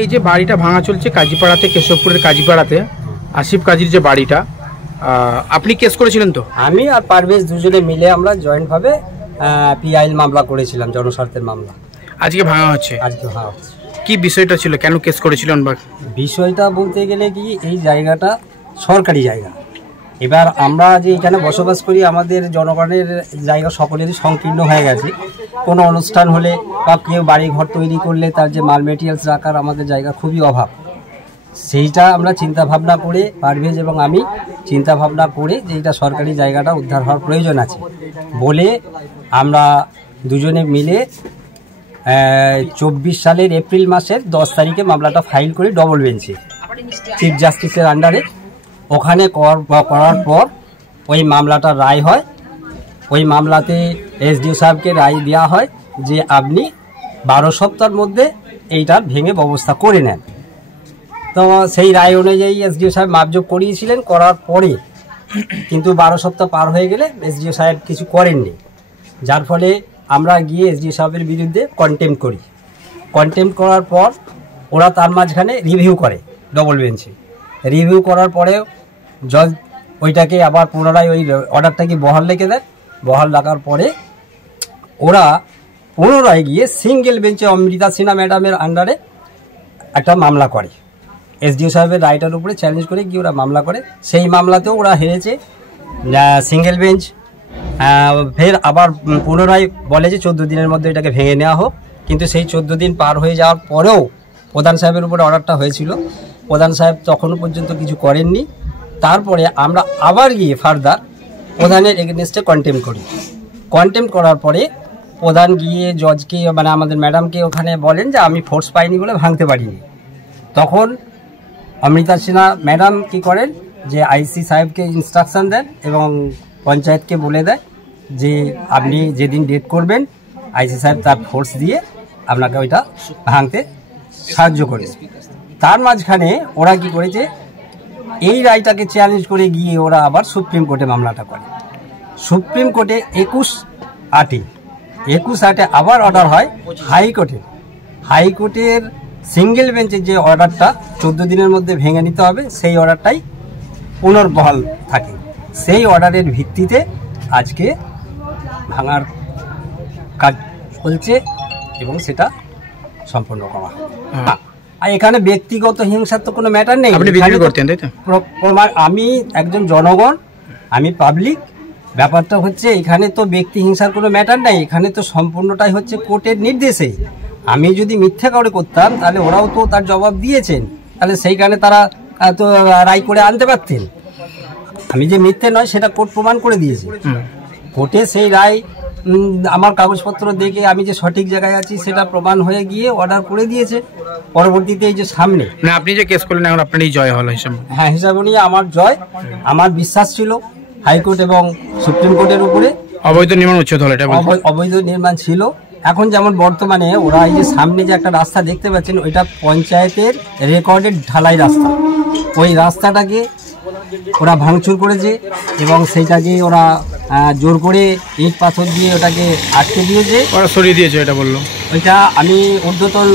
এই যে বাড়িটা ভাঙা চলছে কাজীপাড়াতে, কেশবপুরের কাজীপাড়াতে আসিফ কাজীর যে বাড়িটা, আপনি কেস করেছিলেন তো? আমি আর পারভেজ দুজনে মিলে আমরা জয়েন্ট ভাবে পিআইএল মামলা করেছিলাম, জনস্বার্থের মামলা। আজকে ভাঙা হচ্ছে? আজকে ভাঙা হচ্ছে। কি বিষয়টা ছিল, কেন কেস করেছিলেন? বিষয়টা বলতে গেলে কি, এই জায়গাটা সরকারি জায়গা। এবার আমরা যে এখানে বসবাস করি, আমাদের জনগণের জায়গা সকলেরই সংকীর্ণ হয়ে গেছে। কোনো অনুষ্ঠান হলে বা কেউ বাড়ি ঘর তৈরি করলে তার যে মাল মেটেরিয়ালস রাখার আমাদের জায়গা খুবই অভাব। সেইটা আমরা চিন্তা ভাবনা করে, পারভেজ এবং আমি চিন্তা ভাবনা করে যে এটা সরকারি জায়গাটা উদ্ধার হওয়ার প্রয়োজন আছে বলে আমরা দুজনে মিলে 24 সালের এপ্রিল মাসের 10 তারিখে মামলাটা ফাইল করি ডবল বেঞ্চে, চিফ জাস্টিসের আন্ডারে। ওখানে করার পর ওই মামলাটা রায় হয়। ওই মামলাতে এসডিও সাহেবকে রায় দেওয়া হয় যে আপনি 12 সপ্তাহের মধ্যে এইটা ভেঙে ব্যবস্থা করে নেন। তো সেই রায় অনুযায়ী এসডিও সাহেব মাপজোপ করিয়েছিলেন, করার পরে কিন্তু 12 সপ্তাহ পার হয়ে গেলে এসডিও সাহেব কিছু করেননি, যার ফলে আমরা গিয়ে এসডিও সাহেবের বিরুদ্ধে কন্টেম্প করি। কন্টেম্প করার পর ওরা তার মাঝখানে রিভিউ করে ডবল বেঞ্চে। রিভিউ করার পরে জজ ওইটাকে আবার পুনরায় ওই অর্ডারটাকে বহাল রেখে দেয়। বহাল রাখার পরে ওরা পুনরায় গিয়ে সিঙ্গেল বেঞ্চে অমৃতা সিনহা ম্যাডামের আন্ডারে একটা মামলা করে। এসডিও সাহেবের রায়টার উপরে চ্যালেঞ্জ করে গিয়ে ওরা মামলা করে। সেই মামলাতেও ওরা হেরেছে সিঙ্গেল বেঞ্চ। ফের আবার পুনরায় বলে যে 14 দিনের মধ্যে এটাকে ভেঙে নেওয়া হোক, কিন্তু সেই 14 দিন পার হয়ে যাওয়ার পরেও প্রধান সাহেবের উপরে অর্ডারটা হয়েছিল, প্রধান সাহেব তখনও পর্যন্ত কিছু করেননি। তারপরে আমরা আবার গিয়ে ফার্দার প্রধানের এগেনস্টে কন্টেম্প করি। কন্টেম্প করার পরে প্রধান গিয়ে জজকে, মানে আমাদের ম্যাডামকে ওখানে বলেন যে আমি ফোর্স পাইনি বলে ভাঙতে পারিনি। তখন অমৃতা সিনহা ম্যাডাম কি করেন যে আইসি সাহেবকে ইনস্ট্রাকশন দেন এবং পঞ্চায়েতকে বলে দেয় যে আপনি যেদিন ডেট করবেন আইসি সাহেব তার ফোর্স দিয়ে আপনাকে ওইটা ভাঙতে সাহায্য করে। তার মাঝখানে ওরা কি করেছে, এই রায়টাকে চ্যালেঞ্জ করে গিয়ে ওরা আবার সুপ্রিম কোর্টে মামলাটা করে। সুপ্রিম কোর্টে 21/8 আবার অর্ডার হয় হাইকোর্টে। হাইকোর্টের সিঙ্গেল বেঞ্চের যে অর্ডারটা 14 দিনের মধ্যে ভেঙে নিতে হবে, সেই অর্ডারটাই পুনর্বহাল থাকে। সেই অর্ডারের ভিত্তিতে আজকে ভাঙার কাজ চলছে এবং সেটা সম্পন্ন করা। আর এখানে ব্যক্তিগত হিংসার তো কোনো ম্যাটার নেই। আমি একজন জনগণ, আমি পাবলিক। ব্যাপারটা হচ্ছে এখানে তো ব্যক্তি হিংসার কোনো ম্যাটার নেই, এখানে তো সম্পূর্ণটাই হচ্ছে কোর্টের নির্দেশে। আমি যদি মিথ্যা কাউরে করতাম তাহলে ওরাও তো তার জবাব দিয়েছেন, তাহলে সেইখানে তারা তো রায় করে আনতে পারতেন। আমি যে মিথ্যে নয় সেটা কোর্ট প্রমাণ করে দিয়েছে। কোর্টে সেই রায় আমার কাগজপত্র দেখে আমি যে সঠিক জায়গায় আছি সেটা প্রমাণ হয়ে গিয়ে অর্ডার করে দিয়েছে। পরবর্তীতে এই যে সামনে আপনি যে কেস করলেন এখন আপনারই জয় হলো হিসাবে? হ্যাঁ, হিসাবে নিয়ে আমার জয়। আমার বিশ্বাস ছিল হাইকোর্ট এবং সুপ্রিম কোর্টের উপরে। অবৈধ নির্মাণ উচ্ছেদ হলো, এটা অবৈধ নির্মাণ ছিল। এখন যেমন বর্তমানে ওরা এই যে সামনে যে একটা রাস্তা দেখতে পাচ্ছেন, ওইটা পঞ্চায়েতের রেকর্ডেড ঢালাই রাস্তা। ওই রাস্তাটাকে ওরা ভাঙচুর করেছে এবং সেইটাকে ওরা জোর করে ইট পাথর দিয়ে ওটাকে আটকে দিয়েছে, ওরা সরিয়ে দিয়েছে। এটা বললো, ওইটা আমি ঊর্ধ্বতন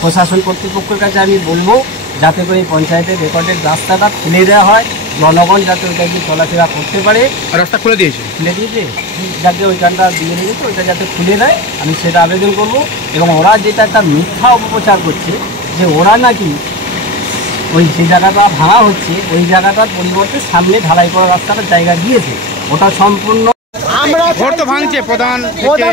প্রশাসন কর্তৃপক্ষের কাছে আমি বলবো যাতে করে পঞ্চায়েতের রেকর্ডেড রাস্তাটা খুলে দেওয়া হয়, জনগণ যাতে ওইটা দিয়ে চলাফেরা করতে পারে। রাস্তা খুলে দিয়েছে, যাতে ওইখানটা দিয়ে রেখেছে ওইটা যাতে খুলে দেয়, আমি সেটা আবেদন করব। এবং ওরা যেটা একটা মিথ্যা অপপ্রচার করছে যে ওরা নাকি ওই যে জায়গাটা ভাঙা হচ্ছে ওই জায়গাটার পরিবর্তে সামনে ঢালাই করা রাস্তাটার জায়গা দিয়েছে, ওটা সম্পূর্ণ আমরা প্রধান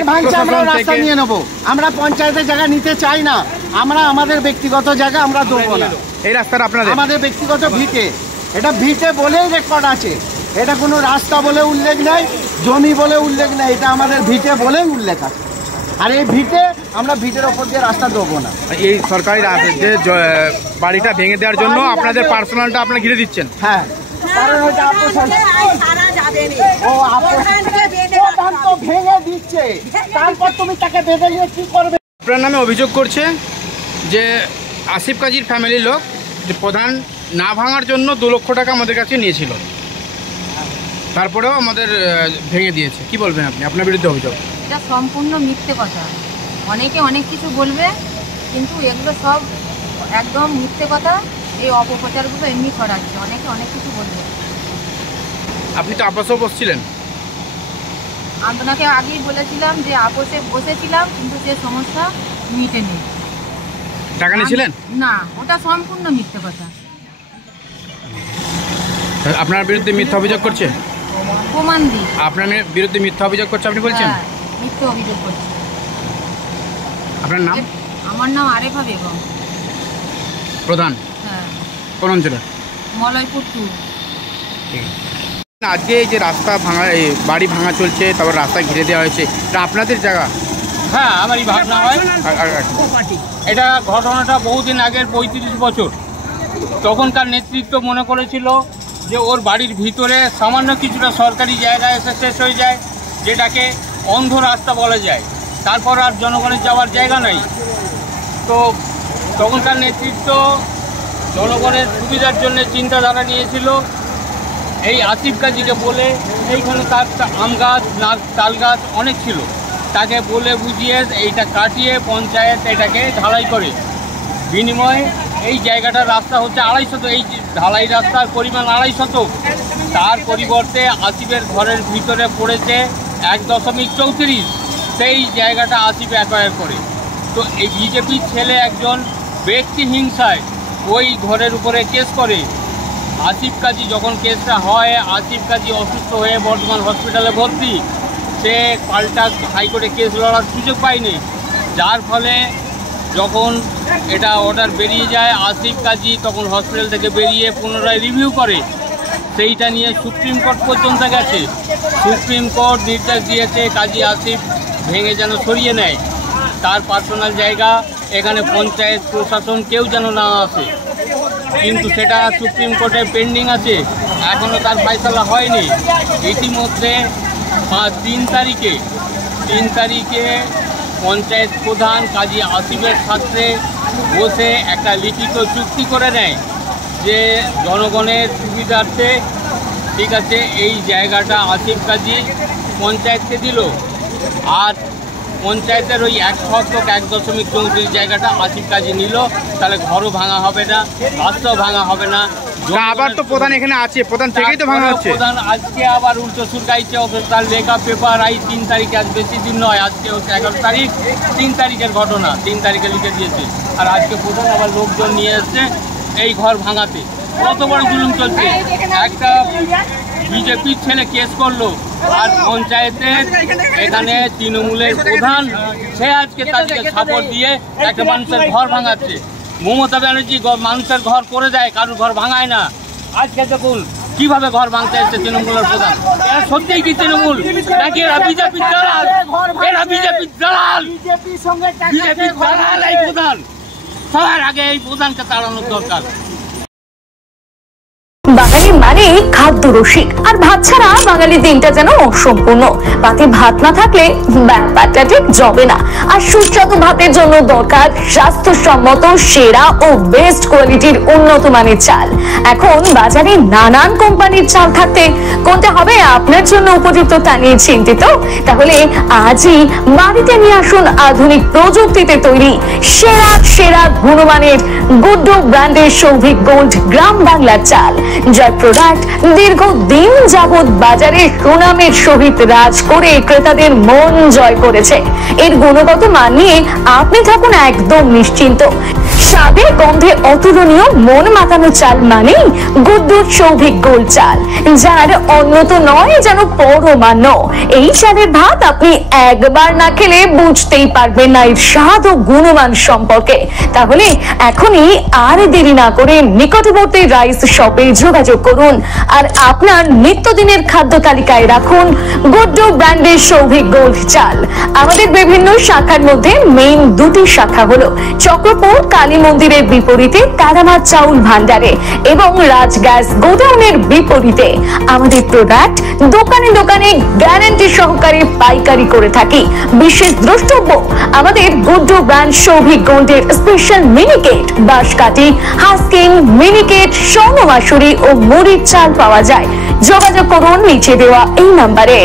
ভাঙছে। আমরা রাস্তা নিয়ে নেবো, আমরা পঞ্চায়েতের জায়গা নিতে চাই না। আমরা আমাদের ব্যক্তিগত জায়গা আমরা দেবো না। এই রাস্তাটা আপনাদের, আমাদের ব্যক্তিগত ভিটে, এটা ভিটে বলেই রেকর্ড আছে। এটা কোনো রাস্তা বলে উল্লেখ নেই, জমি বলে উল্লেখ নেই, এটা আমাদের ভিটে বলেই উল্লেখ আছে। আর এই ভিটে আমরা ভিটের ওপর দিয়ে রাস্তা দেবো না। এই সরকারি যে বাড়িটা ভেঙে দেওয়ার জন্য আপনাদের পার্সোনালটা আপনারা ঘিরে দিচ্ছেন? হ্যাঁ, কারণ ওইটা ভেঙে দিচ্ছে, তারপর তুমি তাকে বেঁধে নিয়ে কি করবে? আপনার নামে অভিযোগ করছে যে আসিফ কাজীর ফ্যামিলির লোক যে প্রধান না ভাঙার জন্য 2 লক্ষ টাকা আমাদের কাছে নিয়েছিল, তারপরেও আমাদের ভেঙে দিয়েছে। কি বলবেন আপনি? আপনার বিরুদ্ধে অভিযোগ। এটা সম্পূর্ণ মিথ্যে কথা। অনেকে অনেক কিছু বলবে, কিন্তু এগুলো সব একদম মিথ্যে কথা। এই অপপ্রচারগুলো এমনি ছড়াচ্ছে, অনেকে অনেক কিছু বলবে। আপনি তো আপসেও বসছিলেন। আপনাকে আগেই বলেছিলাম যে আপোষে বসেছিলাম, কিন্তু সে সমস্যা মিটেনি। টাকা নিয়েছিলেন? না, ওটা সম্পূর্ণ মিথ্যে কথা। আপনার বিরুদ্ধে মিথ্যা অভিযোগ করছে? প্রমাণ দিই। আপনার বিরুদ্ধে মিথ্যা অভিযোগ করছে আপনি বলছেন? হ্যাঁ, মিথ্যে অভিযোগ করছে। আপনার নাম? আমার নাম আরেফা বেগম। প্রধান? হ্যাঁ। কোন অঞ্চলে? মলয়পুর 2। আজকে এই যে রাস্তা ভাঙা, এই বাড়ি ভাঙা চলছে, তারপর রাস্তা ঘিরে দেওয়া হয়েছে, এটা আপনাদের জায়গা? হ্যাঁ, আমারই ভাবনা হয়। এটা ঘটনাটা বহুদিন আগের, 35 বছর। তখনকার নেতৃত্ব মনে করেছিল যে ওর বাড়ির ভিতরে সামান্য কিছুটা সরকারি জায়গা এসে শেষ হয়ে যায়, যেটাকে অন্ধ রাস্তা বলা যায়, তারপর আর জনগণের যাওয়ার জায়গা নেই। তো তখনকার নেতৃত্ব জনগণের সুবিধার জন্য চিন্তাধারা নিয়েছিল এই আসিফ কাজীকে বলে, এইখানে তার আম গাছ, তাল গাছ অনেক ছিল, তাকে বলে বুঝিয়ে এইটা কাটিয়ে পঞ্চায়েত এটাকে ঢালাই করে। বিনিময়ে এই জায়গাটার রাস্তা হচ্ছে 250, এই ঢালাই রাস্তার পরিমাণ 250। তার পরিবর্তে আসিফের ঘরের ভিতরে পড়েছে 1.34। সেই জায়গাটা আসিফ অ্যাকোয়ার করে। তো এই বিজেপির ছেলে একজন ব্যক্তি হিংসায় ওই ঘরের উপরে কেস করে। আসিফ কাজী যখন কেসটা হয়, আসিফ কাজী অসুস্থ হয়ে বর্ধমান হসপিটালে ভর্তি। সে পাল্টা হাইকোর্টে কেস লড়ার সুযোগ পায়নি, যার ফলে যখন এটা অর্ডার বেরিয়ে যায়, আসিফ কাজী তখন হসপিটাল থেকে বেরিয়ে পুনরায় রিভিউ করে। সেইটা নিয়ে সুপ্রিম কোর্ট পর্যন্ত গেছে। সুপ্রিম কোর্ট নির্দেশ দিয়েছে কাজী আসিফ ভেঙে যেন সরিয়ে নেয়, তার পার্সোনাল জায়গা, এখানে পঞ্চায়েত প্রশাসন কেউ যেন না আসে। কিন্তু সেটা সুপ্রিম কোর্টে পেন্ডিং আছে, এখনও তার ফয়সালা হয়নি। ইতিমধ্যে 3 তারিখে পঞ্চায়েত প্রধান কাজী আসিফের সাথে বসে একটা লিখিত চুক্তি করে নেয় যে জনগণের সুবিধার্থে, ঠিক আছে, এই জায়গাটা আসিফ কাজী পঞ্চায়েতকে দিল, আর পঞ্চায়েতের ওই 1.34 জায়গাটা আসিফ কাজী নিল। তাহলে ঘরও ভাঙা হবে না, রাস্তাও ভাঙা হবে না। আবার তো প্রধান এখানে আছে, প্রধান থেকেই তো ভাঙা হচ্ছে। প্রধান আজকে আবার উল্টো সুর গাইছে, তার লেখা পেপার। এই 3 তারিখে, আজ বেশি দিন নয়, আজকে হচ্ছে 11 তারিখ, 3 তারিখের ঘটনা, 3 তারিখে লিখে দিয়েছে। আর আজকে প্রধান আবার লোকজন নিয়ে এসছে এই ঘর ভাঙাতে। কত বড় জুলুম চলছে! একটা বিজেপির ছেলে কেস করলো, আর পঞ্চায়েতের এখানে তৃণমূলের প্রধান, সে আজকে তাদেরকে সাপোর্ট দিয়ে একটা মানুষের ঘর ভাঙাচ্ছে। মমতা ব্যানার্জি মানুষের ঘর করে দেয়, কারোর ঘর ভাঙায় না। আজকে দেখুন কিভাবে ঘর ভাঙতে এসছে তৃণমূলের প্রধান। এরা সত্যিই কি তৃণমূল নাকি এরা বিজেপির দালাল? এরা বিজেপির দালাল, বিজেপির দালাল এই প্রধান। সবার আগে এই প্রধানকে তাড়ানোর দরকার। বাঙালি মানে খাদ্য রসিক, আর ভাত ছাড়া বাঙালি দিনটা যেন অসম্পূর্ণ। পাতে ভাত না থাকলে ব্যাপারটা ঠিক জমে না। আর সুস্বাদু ভাতের জন্য দরকার স্বাস্থ্যসম্মত, সেরা ও বেস্ট কোয়ালিটির উন্নত মানের চাল। এখন বাজারে নানান কোম্পানির চাল থাকতে কোনটা হবে আপনার জন্য উপযুক্ত তা নিয়ে চিন্তিত? তাহলে আজই বাড়িতে নিয়ে আসুন আধুনিক প্রযুক্তিতে তৈরি সেরা গুণমানের গুড্ডু ব্র্যান্ডের সৌভিক গোল্ড গ্রাম বাংলার চাল, যার প্রোডাক্ট দীর্ঘদিন যাবৎ বাজারে সুনামের সহিত রাজ করে ক্রেতাদের মন জয় করেছে। এর গুণগত মান নিয়ে আপনি থাকুন একদম নিশ্চিন্ত। স্বাদে গন্ধে অতুলনীয়, মন মাতানো চাল মানেই গুড্ডুর সৌভিক গোল্ড চাল, যার অন্যত নয় যেন পরমান্ন। এই চালের ভাত আপনি একবার না খেলে বুঝতেই পারবেন না এর স্বাদ ও গুণমান সম্পর্কে। তাহলে এখনই আর দেরি না করে নিকটবর্তী রাইস শপে যোগাযোগ করুন আর আপনার নিত্যদিনের খাদ্য তালিকায় রাখুন গুড্ডু ব্র্যান্ডের সৌভিক গোল্ড চাল। আমাদের বিভিন্ন শাখার মধ্যে মেইন 2টি শাখা হলো চক্রপুর কালী মন্দিরের বিপরীতে কারামার চাউল ভান্ডারে এবং রাজ গ্যাস গোডাউনের বিপরীতে। আমাদের প্রোডাক্ট দোকানে দোকানে গ্যারান্টি সহকারে পাইকারি করে থাকি। বিশেষ দ্রষ্টব্য, আমাদের গুড্ডু ব্র্যান্ড সৌভিক গোল্ডের স্পেশাল মিনিকেট, বাঁশকাঠি, হাস্কিং, মিনিকেট, স্বর্ণ মাসুরি ও মুড়ির চাল পাওয়া যায়। যোগাযোগ করুন নিচে দেওয়া এই নাম্বারে।